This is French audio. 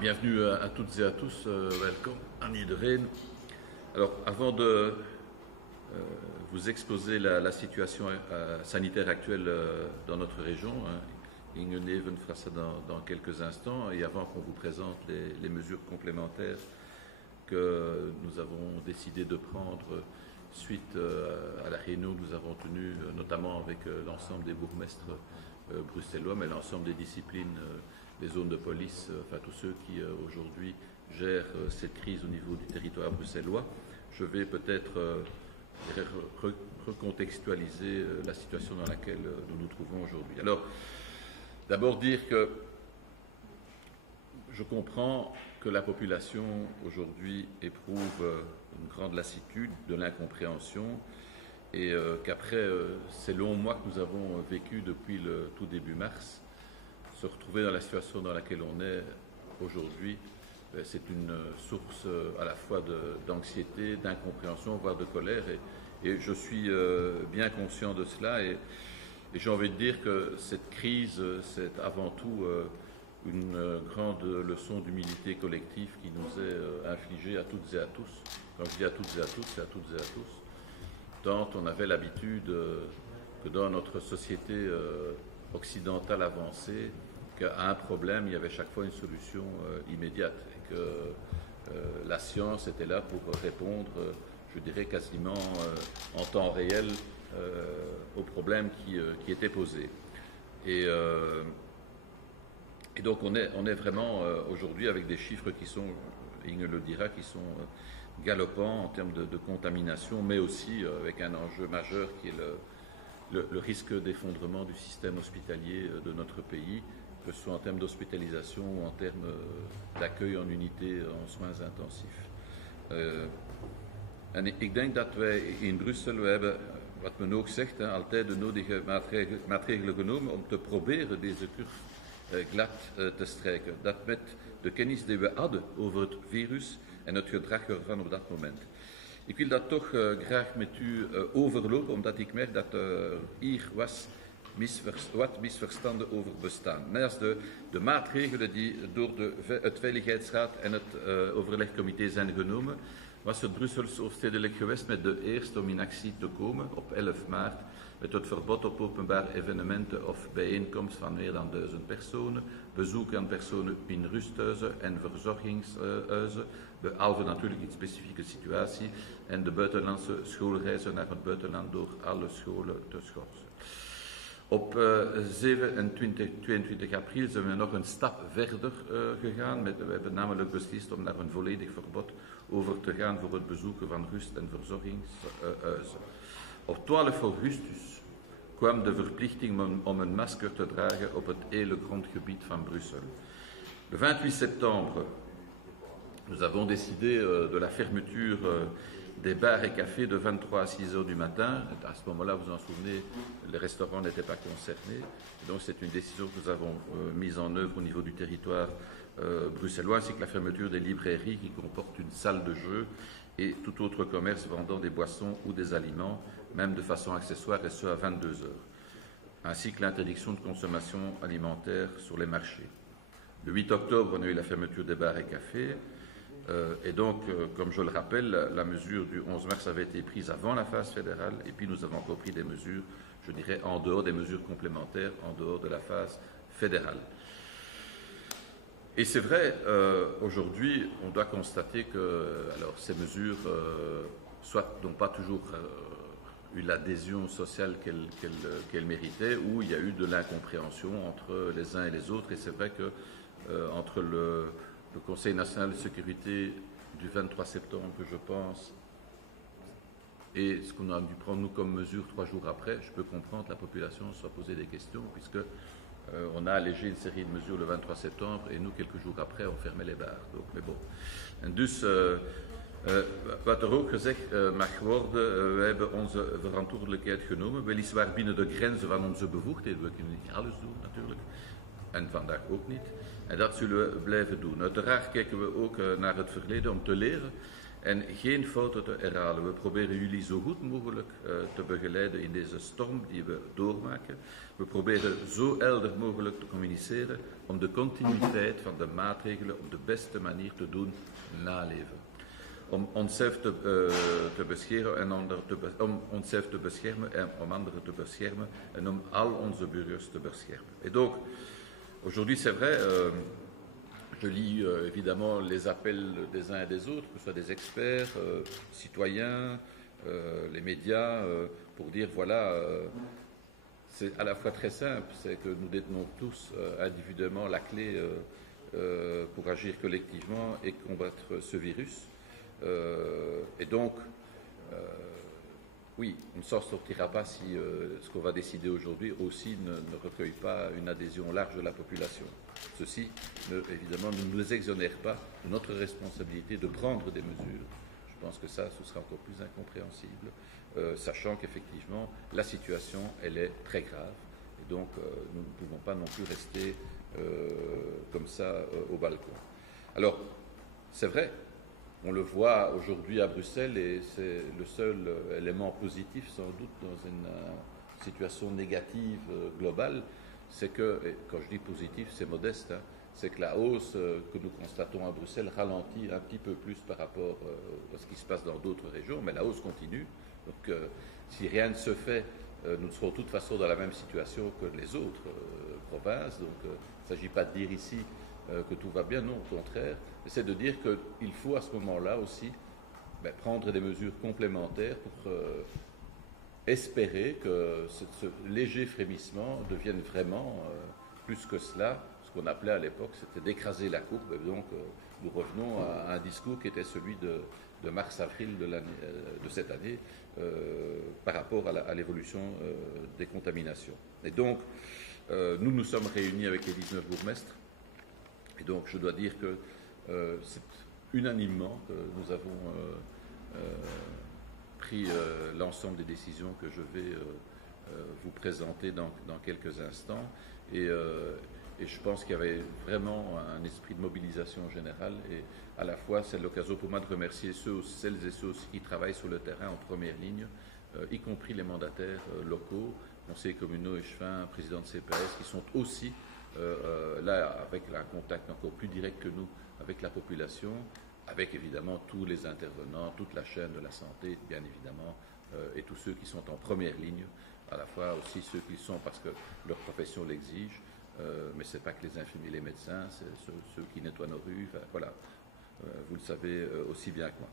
Bienvenue à toutes et à tous, welcome aan iedereen. Alors, avant de vous exposer la situation sanitaire actuelle dans notre région, Inge Neven fera ça dans quelques instants, et avant qu'on vous présente les mesures complémentaires que nous avons décidé de prendre suite à la réunion que nous avons tenue, notamment avec l'ensemble des bourgmestres bruxellois, mais l'ensemble des disciplines, les zones de police, enfin tous ceux qui aujourd'hui gèrent cette crise au niveau du territoire bruxellois. Je vais peut-être recontextualiser la situation dans laquelle nous nous trouvons aujourd'hui. Alors, d'abord dire que je comprends que la population aujourd'hui éprouve une grande lassitude, de l'incompréhension, et qu'après ces longs mois que nous avons vécus depuis le tout début mars, se retrouver dans la situation dans laquelle on est aujourd'hui, c'est une source à la fois d'anxiété, d'incompréhension, voire de colère, et je suis bien conscient de cela, et j'ai envie de dire que cette crise, c'est avant tout une grande leçon d'humilité collective qui nous est infligée à toutes et à tous. Quand je dis à toutes et à tous, c'est à toutes et à tous. Tant on avait l'habitude que dans notre société occidentale avancée, qu'à un problème, il y avait chaque fois une solution immédiate, et que la science était là pour répondre, je dirais quasiment en temps réel, aux problèmes qui étaient posés. Et donc on est vraiment aujourd'hui avec des chiffres qui sont, Inge le dira, qui sont galopants en termes de contamination, mais aussi avec un enjeu majeur qui est le risque d'effondrement du système hospitalier de notre pays, que ce soit en termes d'hospitalisation ou en termes d'accueil en unité en soins intensifs. En ik denk dat wij in Brussel, we hebben, wat men ook zegt, altijd de nodige maatregelen genomen om te proberen deze curve glad te strijken. Dat met de kennis die we hadden over het virus en het gedrag ervan op dat moment. Ik wil dat toch graag met u overlopen, omdat ik merk dat hier wat misverstanden over bestaan. Naast de maatregelen die door het Veiligheidsraad en het overlegcomité zijn genomen, was het Brussels hoofdstedelijk gewest met de eerste om in actie te komen op 11 maart met het verbod op openbare evenementen of bijeenkomst van meer dan 1000 personen, bezoek aan personen in rusthuizen en verzorgingshuizen, behalve natuurlijk in specifieke situatie, en de buitenlandse schoolreizen naar het buitenland door alle scholen te schorsen. Op 7 en 22 april zijn we nog een stap verder gegaan. We hebben namelijk beslist om naar een volledig verbod over te gaan voor het bezoeken van rust- en verzorgingshuizen. Op 12 augustus kwam de verplichting om een masker te dragen op het hele grondgebied van Brussel. Le 28 septembre, nous avons décidé de la fermeture des bars et cafés de 23 à 6 heures du matin. À ce moment-là, vous en souvenez, les restaurants n'étaient pas concernés. Et donc c'est une décision que nous avons mise en œuvre au niveau du territoire bruxellois, ainsi que la fermeture des librairies qui comportent une salle de jeu et tout autre commerce vendant des boissons ou des aliments, même de façon accessoire, et ce à 22 heures, ainsi que l'interdiction de consommation alimentaire sur les marchés. Le 8 octobre, on a eu la fermeture des bars et cafés. Et donc, comme je le rappelle, la mesure du 11 mars avait été prise avant la phase fédérale, et puis nous avons encore pris des mesures, je dirais, en dehors des mesures complémentaires, en dehors de la phase fédérale. Et c'est vrai, aujourd'hui, on doit constater que alors, ces mesures, soit n'ont pas toujours eu l'adhésion sociale qu'elles méritaient, ou il y a eu de l'incompréhension entre les uns et les autres, et c'est vrai que entre le Conseil national de sécurité du 23 septembre, que je pense, et ce qu'on a dû prendre nous comme mesure 3 jours après, je peux comprendre que la population soit posée des questions, puisque on a allégé une série de mesures le 23 septembre, et nous, quelques jours après, on fermait les bars. Donc, mais bon. En dus, wat er ook gezegd mag worden, wij hebben onze verantwoordelijkheid genomen, weliswaar binnen de grenzen van onze bevoegdheden. We kunnen niet alles doen, natuurlijk. En vandaag ook niet. En dat zullen we blijven doen. Uiteraard kijken we ook naar het verleden om te leren en geen fouten te herhalen. We proberen jullie zo goed mogelijk te begeleiden in deze storm die we doormaken. We proberen zo helder mogelijk te communiceren om de continuïteit van de maatregelen op de beste manier te doen naleven. Om onszelf te beschermen en om onszelf te beschermen en om anderen te beschermen en om al onze burgers te beschermen. Et donc, aujourd'hui, c'est vrai, je lis évidemment les appels des uns et des autres, que ce soit des experts, citoyens, les médias, pour dire voilà, c'est à la fois très simple, c'est que nous détenons tous individuellement la clé pour agir collectivement et combattre ce virus. Et donc, oui, on ne s'en sortira pas si ce qu'on va décider aujourd'hui aussi ne recueille pas une adhésion large de la population. Ceci, évidemment, ne nous exonère pas de notre responsabilité de prendre des mesures. Je pense que ça, ce sera encore plus incompréhensible, sachant qu'effectivement, la situation, elle est très grave. Et donc, nous ne pouvons pas non plus rester comme ça au balcon. Alors, c'est vrai, on le voit aujourd'hui à Bruxelles et c'est le seul élément positif sans doute dans une situation négative globale, c'est que, et quand je dis positif, c'est modeste, hein, c'est que la hausse que nous constatons à Bruxelles ralentit un petit peu plus par rapport à ce qui se passe dans d'autres régions, mais la hausse continue. Donc si rien ne se fait, nous serons de toute façon dans la même situation que les autres provinces. Donc il ne s'agit pas de dire ici que tout va bien, non, au contraire, c'est de dire qu'il faut à ce moment-là aussi prendre des mesures complémentaires pour espérer que ce léger frémissement devienne vraiment plus que cela. Ce qu'on appelait à l'époque, c'était d'écraser la courbe. Et donc nous revenons à un discours qui était celui de mars-avril de cette année par rapport à l'évolution des contaminations. Et donc nous nous sommes réunis avec les 19 bourgmestres. Et donc, je dois dire que c'est unanimement que nous avons pris l'ensemble des décisions que je vais vous présenter dans quelques instants. Et je pense qu'il y avait vraiment un esprit de mobilisation générale. Et à la fois, c'est l'occasion pour moi de remercier celles et ceux aussi qui travaillent sur le terrain en première ligne, y compris les mandataires locaux, conseillers communaux, échevins, présidents de CPS, qui sont aussi là, avec un contact encore plus direct que nous avec la population, avec évidemment tous les intervenants, toute la chaîne de la santé, bien évidemment, et tous ceux qui sont en première ligne, à la fois aussi ceux qui sont parce que leur profession l'exige, mais ce n'est pas que les infirmiers et les médecins, c'est ceux qui nettoient nos rues, enfin, voilà, vous le savez aussi bien que moi.